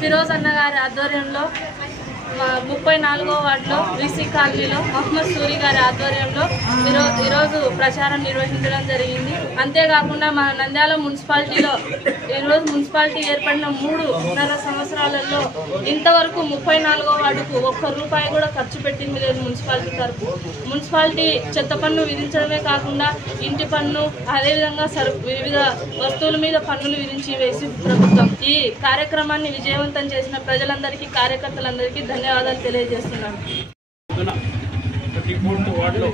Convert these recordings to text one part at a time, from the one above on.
ఫిరోజ్ అన్న గారి ఆధ్వర్యంలో 34వ వార్డులో వీసీ కాలనీలో మహమ్మద్ సూరి గారి ఆధ్వర్యంలో ఈరోజు ప్రచారం నిర్వహించడం జరిగింది. అంతేకాకుండా మా నంద్యాల మున్సిపాలిటీలో ఈరోజు మున్సిపాలిటీ ఏర్పడిన 3.5 సంవత్సరాలలో ఇంతవరకు 34వ వార్డుకు ఒక్క రూపాయి కూడా ఖర్చు పెట్టింది లేదు మున్సిపాలిటీ తరఫు. మున్సిపాలిటీ చెత్త పన్ను విధించడమే కాకుండా ఇంటి పన్ను, అదేవిధంగా వివిధ వస్తువుల మీద పన్నులు విధించి వేసి ప్రభుత్వం ఈ కార్యక్రమాన్ని విజయవంతం చేసిన ప్రజలందరికీ, కార్యకర్తలందరికీ ధన్యవాదాలు తెలియజేస్తున్నాను. 34వ వార్డులో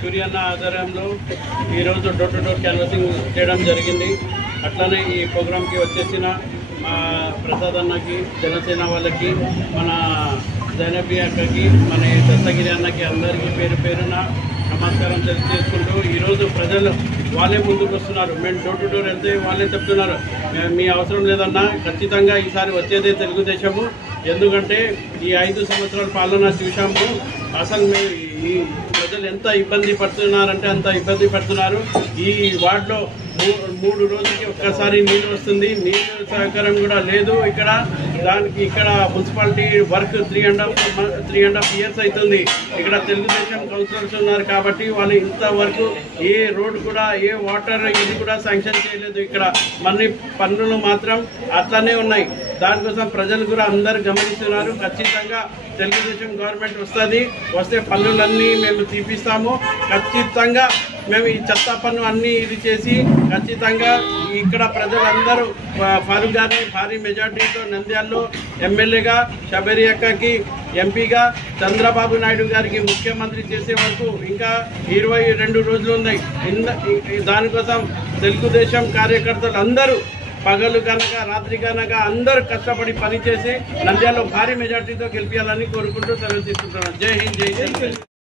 సూర్య అన్న ఆధ్వర్యంలో ఈరోజు డోర్ టు డోర్ క్యాన్వాసింగ్ చేయడం జరిగింది. అట్లనే ఈ ప్రోగ్రాంకి వచ్చేసిన మా ప్రసాద్ అన్నకి, జనసేన వాళ్ళకి, మన జైనబి అక్కకి, మన దత్తగిరి అన్నకి అందరికీ పేరు పేరున నమస్కారం తెలియజేసుకుంటూ ఈరోజు ప్రజలు వాళ్ళే ముందుకు వస్తున్నారు. మేము డోర్ టు డోర్ వెళ్తే వాళ్ళే చెప్తున్నారు మీ అవసరం లేదన్నా, ఖచ్చితంగా ఈసారి వచ్చేదే తెలుగుదేశము. ఎందుకంటే ఈ 5 సంవత్సరాల పాలన చూసాము. అసలు ఈ ప్రజలు ఎంత ఇబ్బంది పడుతున్నారంటే అంత ఇబ్బంది పడుతున్నారు. ఈ వార్డులో 3 రోజులకి ఒక్కసారి నీళ్ళు వస్తుంది. నీళ్ళు సహకారం కూడా లేదు ఇక్కడ. ఇక్కడ మున్సిపాలిటీ వర్క్ 3.5 ఇయర్స్ అవుతుంది. ఇక్కడ తెలుగుదేశం కౌన్సిలర్స్ ఉన్నారు కాబట్టి వాళ్ళు ఇంతవరకు ఏ రోడ్ కూడా, ఏ వాటర్ ఇది కూడా శాంక్షన్ చేయలేదు. ఇక్కడ మళ్ళీ పన్నులు మాత్రం అట్లానే ఉన్నాయి. దానికోసం ప్రజలు కూడా అందరూ గమనిస్తున్నారు. ఖచ్చితంగా తెలుగుదేశం గవర్నమెంట్ వస్తే పన్నులన్నీ మేము తీపిస్తాము. ఖచ్చితంగా మేము ఈ చెత్త పన్ను అన్నీ ఇది చేసి ఖచ్చితంగా ఇక్కడ ప్రజలందరూ ఫారూక్ గారిని భారీ మెజార్టీతో నంద్యాలలో ఎమ్మెల్యేగా, శబరి అక్కకి ఎంపీగా, చంద్రబాబు నాయుడు గారికి ముఖ్యమంత్రి చేసే వరకు ఇంకా 22 రోజులు ఉన్నాయి. దానికోసం తెలుగుదేశం కార్యకర్తలు అందరూ పగలు కనుక రాత్రి కనుక అందరూ కష్టపడి పనిచేసి నంద్యాలలో భారీ మెజార్టీతో గెలిపించాలని కోరుకుంటూ సెలవు తీసుకుంటున్నాను. జై హింద్, జై హింద్.